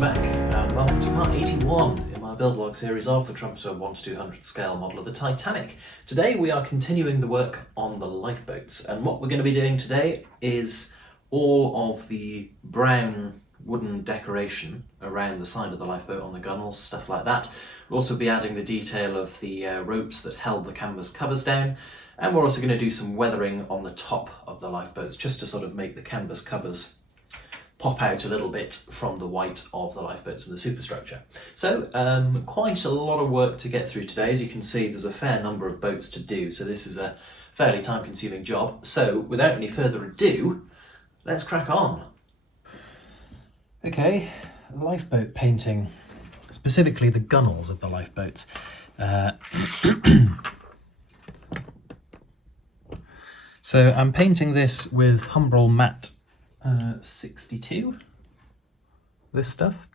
welcome back, and welcome to part 81 in my build log series of the Trumpeter 1:200 scale model of the Titanic. Today we are continuing the work on the lifeboats, and what we're going to be doing today is all of the brown wooden decoration around the side of the lifeboat on the gunnels, stuff like that. We'll also be adding the detail of the ropes that held the canvas covers down, and we're also going to do some weathering on the top of the lifeboats just to sort of make the canvas covers pop out a little bit from the white of the lifeboats and the superstructure. So quite a lot of work to get through today. As you can see, there's a fair number of boats to do, so this is a fairly time-consuming job. So without any further ado, let's crack on. Okay, lifeboat painting, specifically the gunnels of the lifeboats. So I'm painting this with Humbrol Matte 62, this stuff,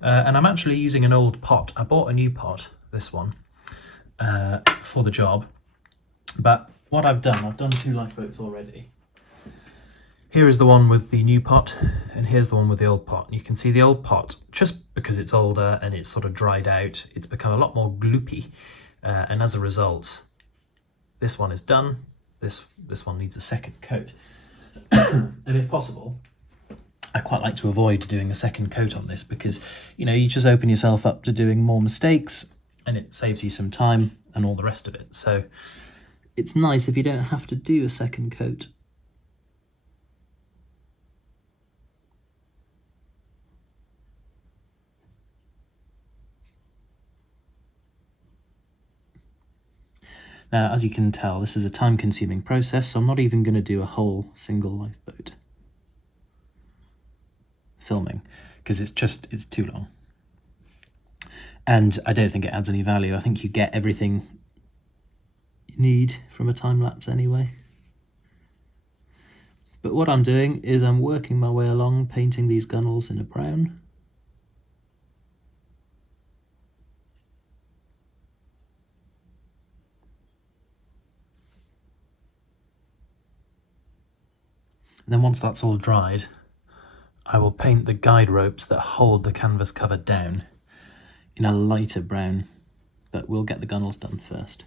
and I'm actually using an old pot. I bought a new pot, this one, for the job, but what I've done two lifeboats already. Here is the one with the new pot, and here's the one with the old pot. And you can see the old pot, just because it's older and it's sort of dried out, it's become a lot more gloopy, and as a result, this one is done. This one needs a second coat. And if possible, I quite like to avoid doing a second coat on this because, you know, you just open yourself up to doing more mistakes and it saves you some time and all the rest of it. So it's nice if you don't have to do a second coat. Now, as you can tell, this is a time-consuming process, so I'm not even going to do a whole single lifeboat filming, because it's too long. And I don't think it adds any value. I think you get everything you need from a time-lapse anyway. But what I'm doing is I'm working my way along, painting these gunnels in a brown. And then once that's all dried, I will paint the guide ropes that hold the canvas cover down in a lighter brown, but we'll get the gunnels done first.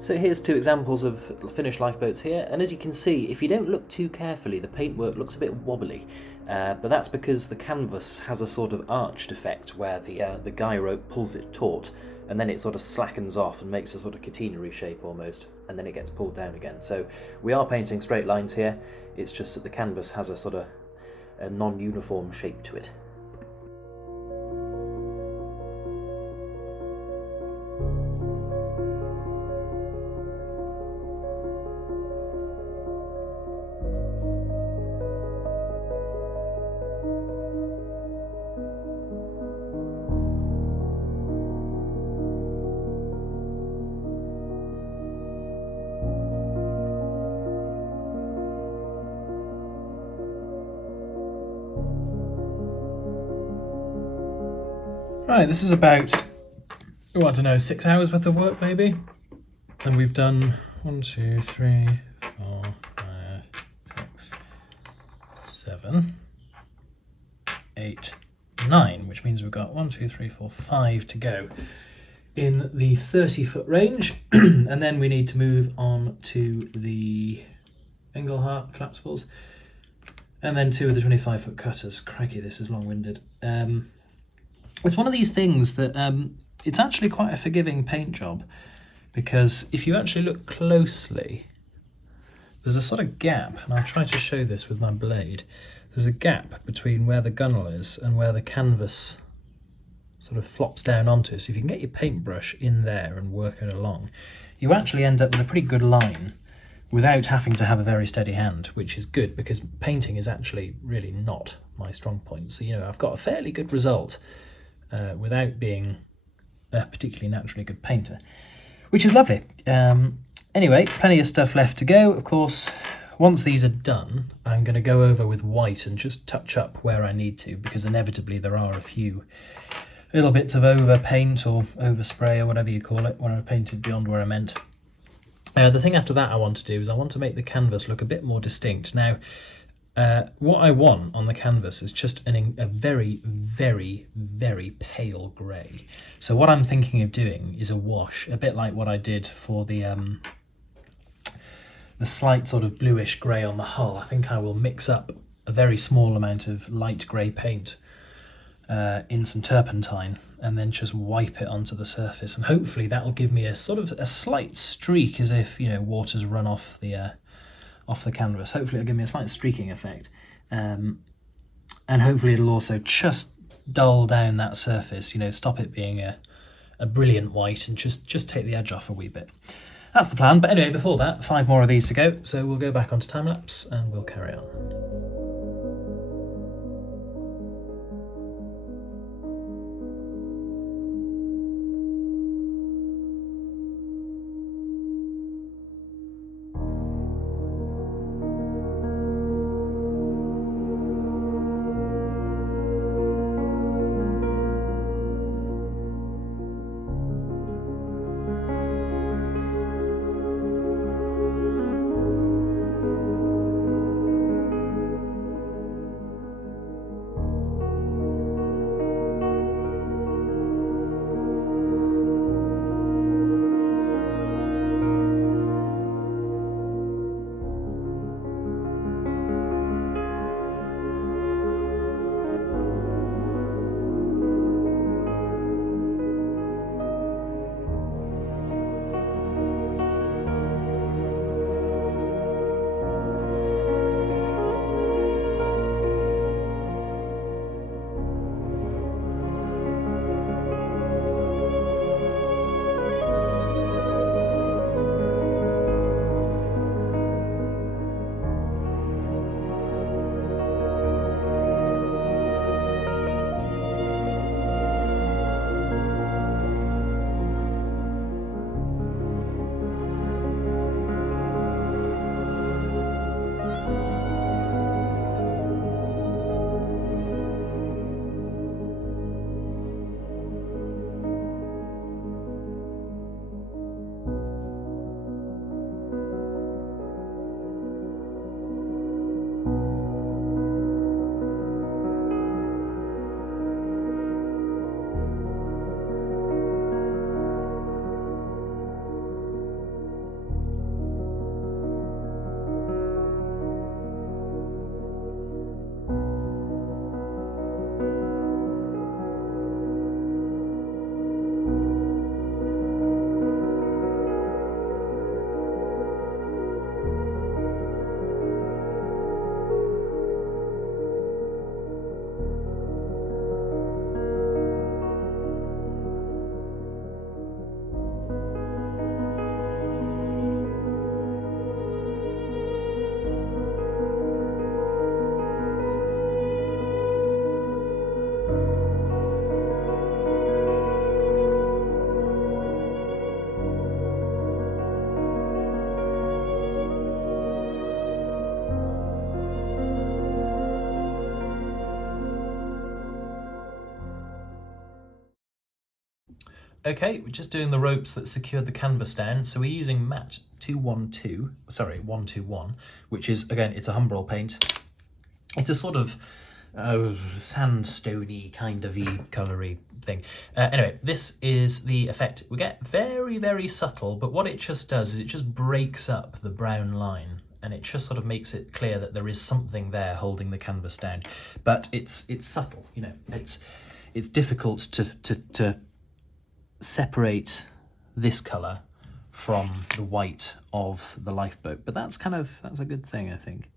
So here's two examples of finished lifeboats here, and as you can see, if you don't look too carefully, the paintwork looks a bit wobbly, but that's because the canvas has a sort of arched effect where the guy rope pulls it taut, and then it sort of slackens off and makes a sort of catenary shape almost, and then it gets pulled down again. So we are painting straight lines here, it's just that the canvas has a sort of a non-uniform shape to it. Right, this is about, oh, I don't know, 6 hours worth of work maybe. And we've done 1, 2, 3, 4, 5, 6, 7, 8, 9, which means we've got 1, 2, 3, 4, 5 to go in the 30-foot range. And then we need to move on to the Engelhart collapsibles, and then 2 of the 25-foot cutters. Crikey, this is long-winded. It's one of these things that it's actually quite a forgiving paint job, because if you actually look closely, there's a sort of gap, and I'll try to show this with my blade. There's a gap between where the gunnel is and where the canvas sort of flops down onto. So if you can get your paintbrush in there and work it along, you actually end up with a pretty good line without having to have a very steady hand, which is good because painting is actually really not my strong point. So, you know, I've got a fairly good result without being a particularly naturally good painter, which is lovely. Anyway, plenty of stuff left to go. Of course, once these are done, I'm going to go over with white and just touch up where I need to, because inevitably there are a few little bits of overpaint or overspray or whatever you call it, where I've painted beyond where I meant. The thing after that I want to do is I want to make the canvas look a bit more distinct. Now, what I want on the canvas is just a very, very, very pale grey. So what I'm thinking of doing is a wash, a bit like what I did for the slight sort of bluish grey on the hull. I think I will mix up a very small amount of light grey paint in some turpentine and then just wipe it onto the surface, and hopefully that will give me a sort of a slight streak, as if, you know, water's run off the canvas. Hopefully it'll give me a slight streaking effect, and hopefully it'll also just dull down that surface, you know, stop it being a brilliant white, and just take the edge off a wee bit. That's the plan. But anyway, before that, 5 more of these to go, so we'll go back onto time-lapse and we'll carry on. Okay, we're just doing the ropes that secured the canvas down. So we're using matte 121, which is, again, it's a Humbrol paint. It's a sort of sandstony kind of colory thing. Anyway, this is the effect we get. Very, very subtle, but what it just does is it just breaks up the brown line, and it just sort of makes it clear that there is something there holding the canvas down. But it's subtle, you know. It's difficult to separate this colour from the white of the lifeboat, but that's a good thing, I think.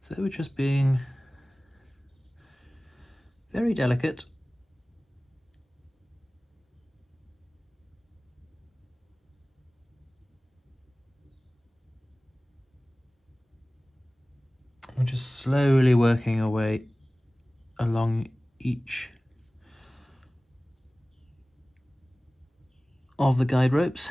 So we're just being very delicate. We're just slowly working our way along each of the guide ropes.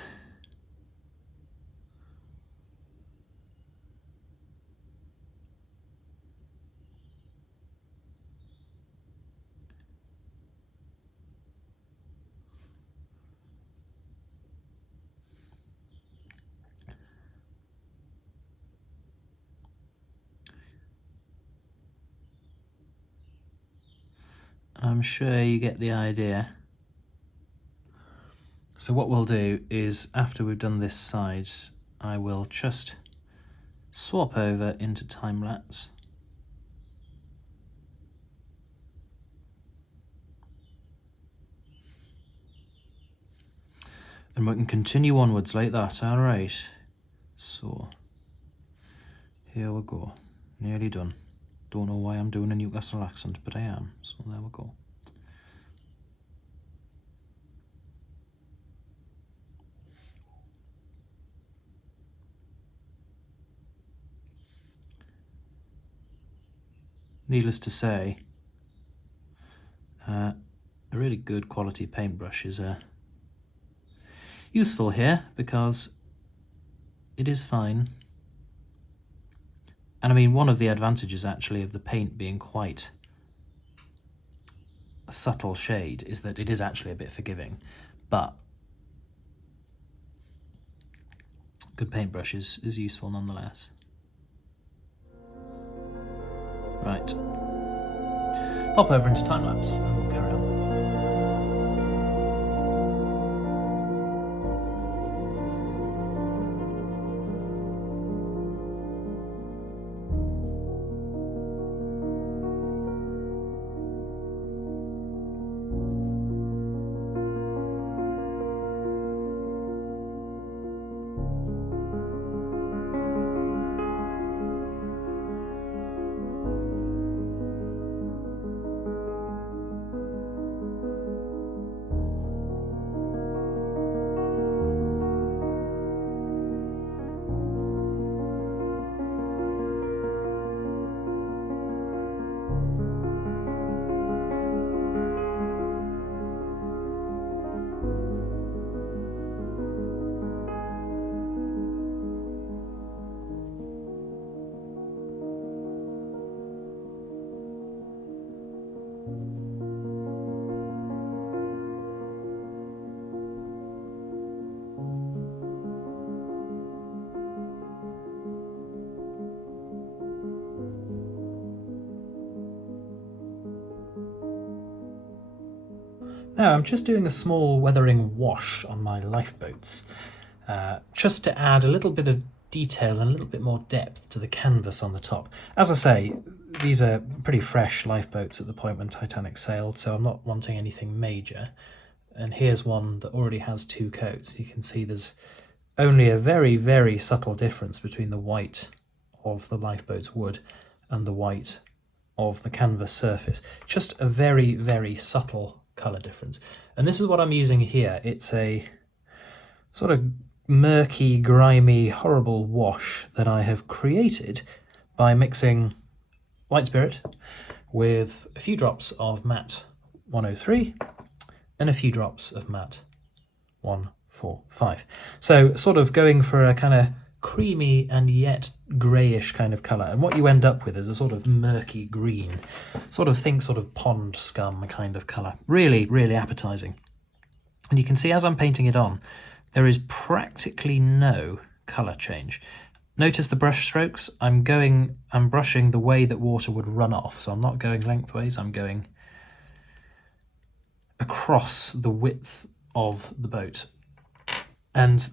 I'm sure you get the idea. So what we'll do is, after we've done this side, I will just swap over into time-lapse. And we can continue onwards like that, alright. So, here we go, nearly done. Don't know why I'm doing a Newcastle accent, but I am, so there we go. Needless to say, a really good quality paintbrush is useful here, because it is fine. And I mean, one of the advantages actually of the paint being quite a subtle shade is that it is actually a bit forgiving, but good paintbrush is useful nonetheless. Right, pop over into time-lapse and we'll carry on. Now I'm just doing a small weathering wash on my lifeboats, just to add a little bit of detail and a little bit more depth to the canvas on the top. As I say, these are pretty fresh lifeboats at the point when Titanic sailed, so I'm not wanting anything major. And here's one that already has 2 coats. You can see there's only a very, very subtle difference between the white of the lifeboat's wood and the white of the canvas surface. Just a very, very subtle colour difference. And this is what I'm using here. It's a sort of murky, grimy, horrible wash that I have created by mixing white spirit with a few drops of matte 103 and a few drops of matte 145. So sort of going for a kind of creamy and yet greyish kind of colour. And what you end up with is a sort of murky green, sort of pond scum kind of colour. Really, really appetising. And you can see as I'm painting it on, there is practically no colour change. Notice the brush strokes. I'm brushing the way that water would run off. So I'm not going lengthways, I'm going across the width of the boat. And,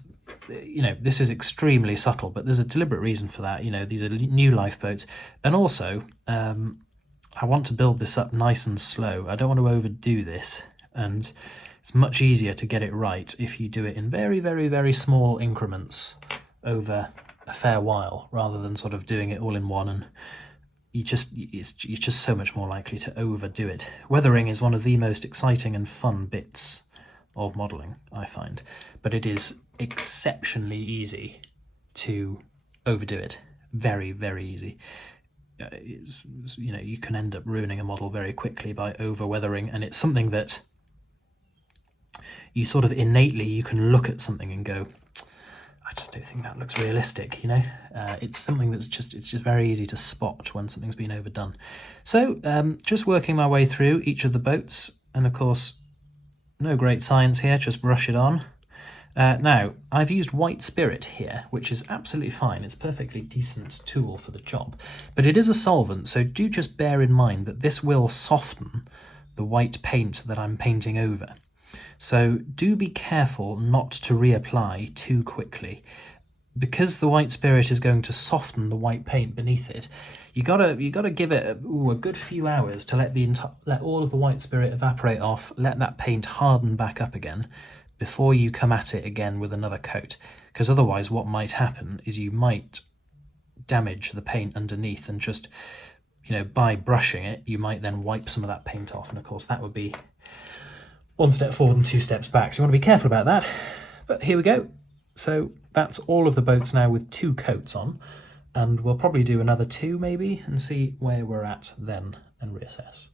you know, this is extremely subtle, but there's a deliberate reason for that. You know, these are new lifeboats. And also, I want to build this up nice and slow. I don't want to overdo this. And it's much easier to get it right if you do it in very, very, very small increments over a fair while, rather than sort of doing it all in one, and you're just so much more likely to overdo it. Weathering is one of the most exciting and fun bits of modelling, I find, but it is exceptionally easy to overdo it. Very, very easy. You know, you can end up ruining a model very quickly by over-weathering, and it's something that you sort of innately, you can look at something and go, I just don't think that looks realistic, you know. It's something that's it's just very easy to spot when something's been overdone. So just working my way through each of the boats, and of course, no great science here, just brush it on. Now, I've used white spirit here, which is absolutely fine. It's a perfectly decent tool for the job, but it is a solvent, so do just bear in mind that this will soften the white paint that I'm painting over. So do be careful not to reapply too quickly. Because the white spirit is going to soften the white paint beneath it, you gotta give it a good few hours to let all of the white spirit evaporate off, let that paint harden back up again before you come at it again with another coat. Because otherwise what might happen is you might damage the paint underneath, and just, you know, by brushing it, you might then wipe some of that paint off, and of course that would be one step forward and two steps back, so you want to be careful about that. But here we go. So that's all of the boats now with 2 coats on, and we'll probably do another 2 maybe and see where we're at then and reassess.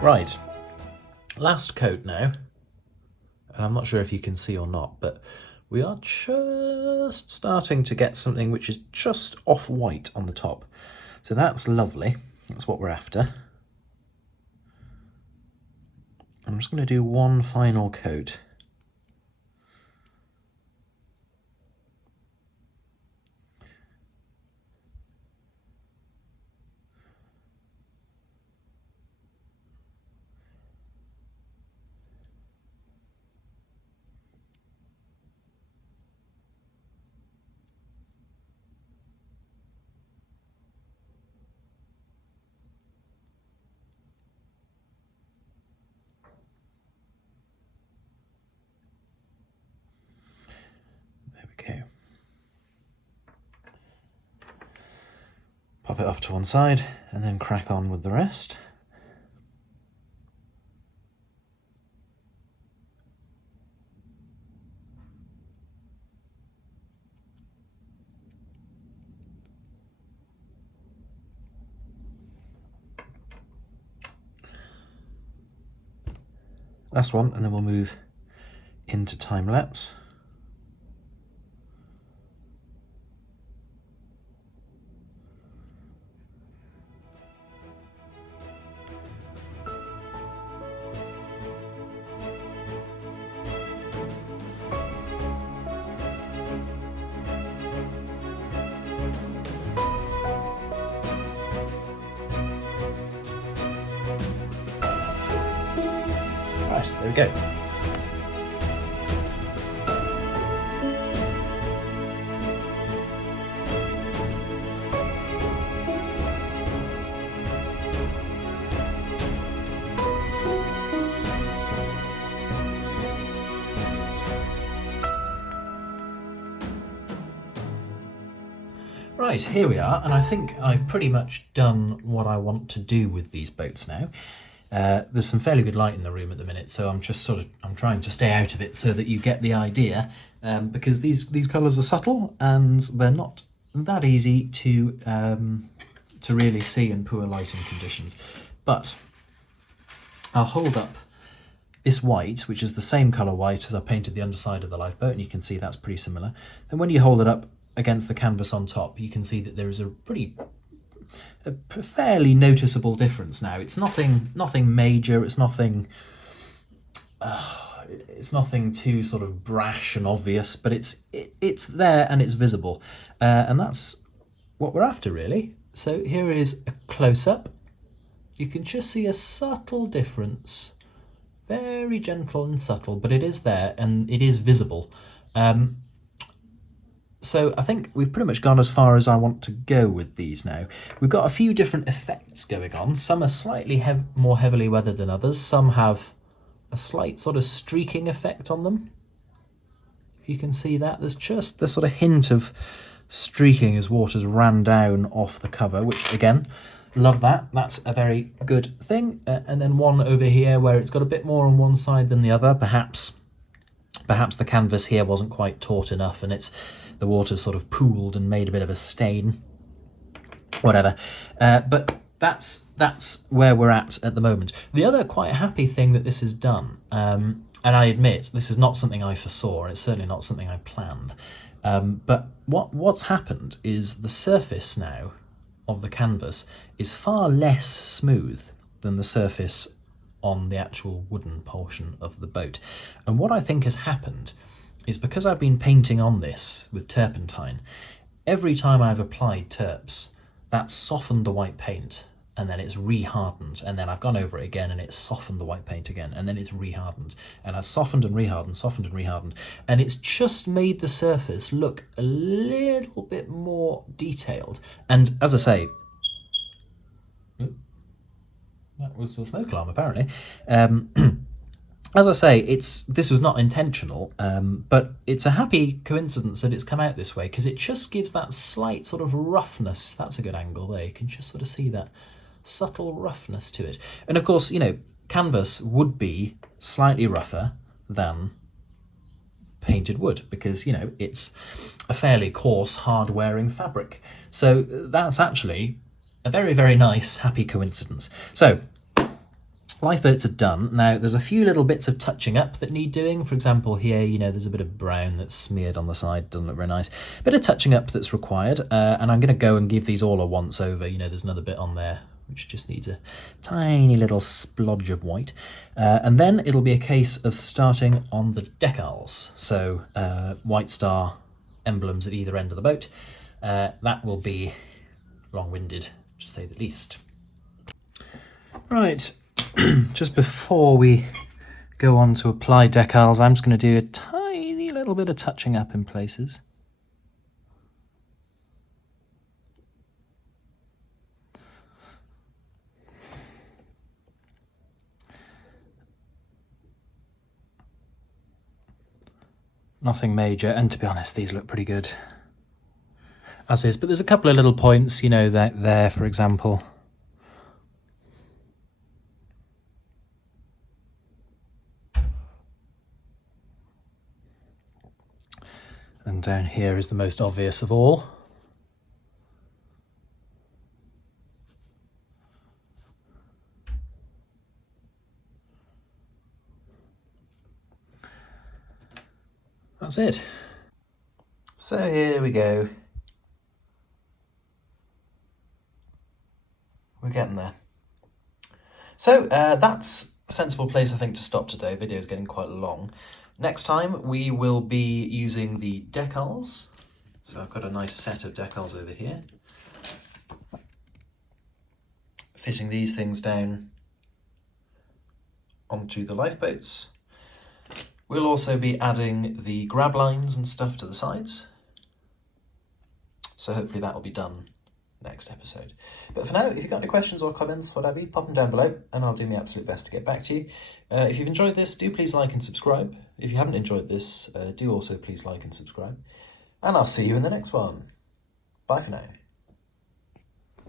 Right, last coat now, and I'm not sure if you can see or not, but we are just starting to get something which is just off-white on the top. So that's lovely, that's what we're after. I'm just going to do one final coat. Okay. Pop it off to one side and then crack on with the rest. Last one, and then we'll move into time lapse. Right, there we go. Right, here we are, and I think I've pretty much done what I want to do with these boats now. There's some fairly good light in the room at the minute, so I'm just I'm trying to stay out of it so that you get the idea, because these colours are subtle and they're not that easy to really see in poor lighting conditions. But I'll hold up this white, which is the same colour white as I painted the underside of the lifeboat, and you can see that's pretty similar. Then when you hold it up against the canvas on top, you can see that there is a fairly noticeable difference now. It's nothing major, it's nothing too sort of brash and obvious, but it's there and it's visible, and that's what we're after, really. So here is a close-up. You can just see a subtle difference, very gentle and subtle, but it is there and it is visible. So I think we've pretty much gone as far as I want to go with these now. We've got a few different effects going on. Some are slightly more heavily weathered than others. Some have a slight sort of streaking effect on them. If you can see that, there's just the sort of hint of streaking as water's ran down off the cover, which again, love that. That's a very good thing. And then one over here where it's got a bit more on one side than the other. Perhaps the canvas here wasn't quite taut enough and the water sort of pooled and made a bit of a stain, whatever. But that's where we're at the moment. The other quite happy thing that this has done, and I admit this is not something I foresaw, and it's certainly not something I planned, but what's happened is the surface now of the canvas is far less smooth than the surface on the actual wooden portion of the boat. And what I think has happened is, because I've been painting on this with turpentine, every time I've applied terps, that's softened the white paint, and then it's re-hardened, and then I've gone over it again and it's softened the white paint again, and then it's re-hardened, and I've softened and re-hardened, and it's just made the surface look a little bit more detailed. And as I say, that was the smoke alarm apparently. As I say, this was not intentional, but it's a happy coincidence that it's come out this way, because it just gives that slight sort of roughness. That's a good angle there. You can just sort of see that subtle roughness to it. And of course, you know, canvas would be slightly rougher than painted wood, because, you know, it's a fairly coarse, hard-wearing fabric. So that's actually a very, very nice, happy coincidence. So lifeboats are done. Now, there's a few little bits of touching up that need doing. For example, here, you know, there's a bit of brown that's smeared on the side. Doesn't look very nice. Bit of touching up that's required. And I'm going to go and give these all a once over. You know, there's another bit on there which just needs a tiny little splodge of white. And then it'll be a case of starting on the decals. So White Star emblems at either end of the boat. That will be long-winded, to say the least. Right. Just before we go on to apply decals, I'm just going to do a tiny little bit of touching up in places. Nothing major, and to be honest, these look pretty good as is, but there's a couple of little points, you know, there for example. And down here is the most obvious of all. That's it. So here we go. We're getting there. So that's a sensible place, I think, to stop today. The video is getting quite long. Next time we will be using the decals. So I've got a nice set of decals over here. Fitting these things down onto the lifeboats. We'll also be adding the grab lines and stuff to the sides. So hopefully that will be done next episode. But for now, if you've got any questions or comments, whatever, pop them down below and I'll do my absolute best to get back to you. If you've enjoyed this, do please like and subscribe. If you haven't enjoyed this, do also please like and subscribe. And I'll see you in the next one. Bye. Bye for now.